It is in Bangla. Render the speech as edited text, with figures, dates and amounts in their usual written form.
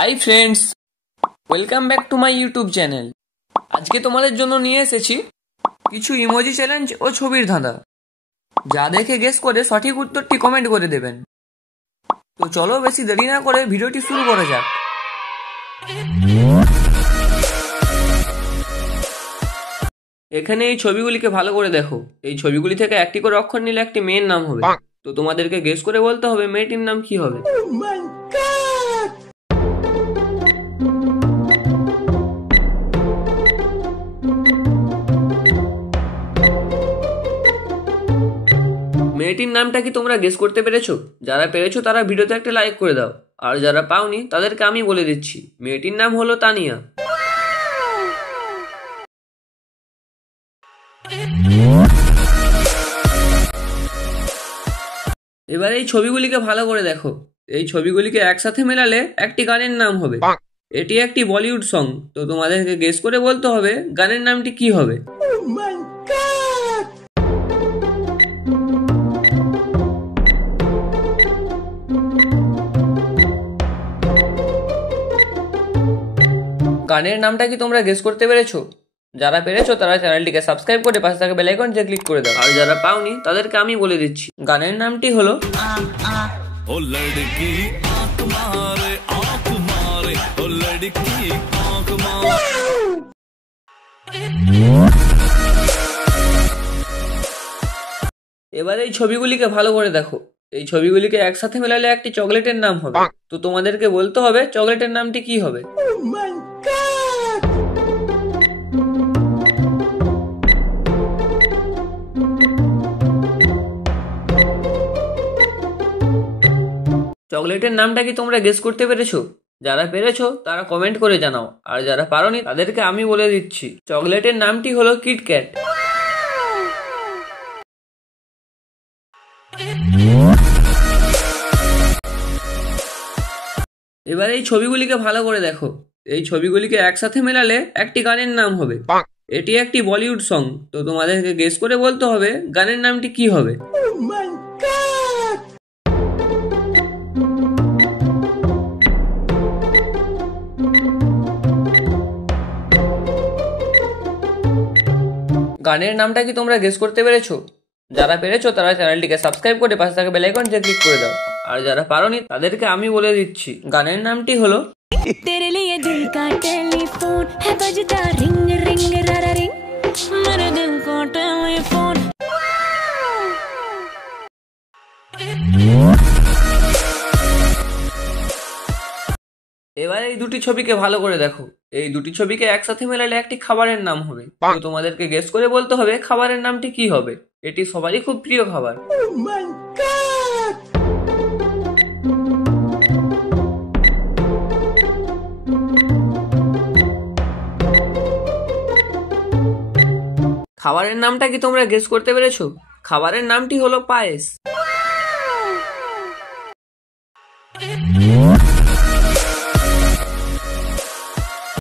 Hi friends, welcome back to my YouTube channel. আজকে তোমাদের জন্য নিয়ে এসেছি কিছু ইমোজি চ্যালেঞ্জ ও ছবির ধাঁধা, যা দেখে গেস করে সঠিক উত্তরটি কমেন্ট করে দেবেন। তো চলো বেশি দেরি না করে ভিডিওটি শুরু করা যাক। এখানে এই ছবিগুলিকে ভালো করে দেখো। এই ছবিগুলি থেকে একটি করে অক্ষর নিলে একটি মেয়ের নাম হবে। তো তোমাদেরকে গেস করে বলতে হবে মেয়েটির নাম কি হবে। মেয়েটির নামটা কি তোমরা গেস করতে পেরেছো? যারা পেরেছো তারা ভিডিওতে একটা লাইক করে দাও, আর যারা পাওনি তাদেরকে আমি বলে দিচ্ছি, মেয়েটির নাম হলো তানিয়া। এবার এই ছবিগুলিকে ভালো করে দেখো। এই ছবিগুলিকে একসাথে মেলালে একটি গানের নাম হবে। এটি একটি বলিউড সং। তো তোমাদেরকে গেস করে বলতে হবে গানের নামটি কি হবে। গানের নামটা কি তোমরা গেস করতে পেরেছো? যারা পেরেছো তারা চ্যানেলটিকে সাবস্ক্রাইব করে পাশে থাকা বেল আইকনটি ক্লিক করে দাও, আর যারা পাওনি তাদেরকে আমি বলে দিচ্ছি, গানের নামটি হলো ও লড়কি আঁখ মারে আঁখ মারে ও লড়কি আঁখ মারে। এবার এই ছবিগুলিকে ভালো করে দেখো। এই ছবিগুলিকে একসাথে মেলালে একটি চকলেটের নাম হবে। তো তোমাদেরকে বলতে হবে চকলেটের নামটি কি হবে। চকলেটের নামটা কি তোমরা গেস করতে পেরেছো? যারা পেরেছো তারা কমেন্ট করে জানাও, আর যারা পারোনি তাদেরকে আমি বলে দিচ্ছি, চকলেটের নামটি হলো কিটক্যাট। এবার এই ছবিগুলিকে ভালো করে দেখো। এই ছবিগুলিকে একসাথে মেলালে একটি গানের নাম হবে। এটি একটি বলিউড সং। তো তোমাদেরকে গেস করে বলতে হবে গানের নামটি কি হবে। গানের নামটা কি তোমরা গেস করতে পেরেছো? যারা পেরেছো তারা চ্যানেলটিকে সাবস্ক্রাইব করে পাশে থাকা বেল আইকনটি ক্লিক করে দাও, আর যারা পারোনি তাদেরকে আমি বলে দিচ্ছি, গানের নামটি হলো तेरे लिए दिल का टेलीफोन है बजता रिंग रिंग रारा रिंग मेरे दिल को टेलीफोन। এবার এই দুটি ছবিকে ভালো করে দেখো। এই দুটি ছবিকে একসাথে মেলালে একটি খাবারের নাম হবে। তো তোমাদেরকে গেস করে বলতে হবে খাবারের নামটি কি হবে। এটি সবারই খুব প্রিয় খাবার। খাবারের নামটা কি তোমরা গেস করতে পেরেছো? খাবারের নামটি হলো পায়েস।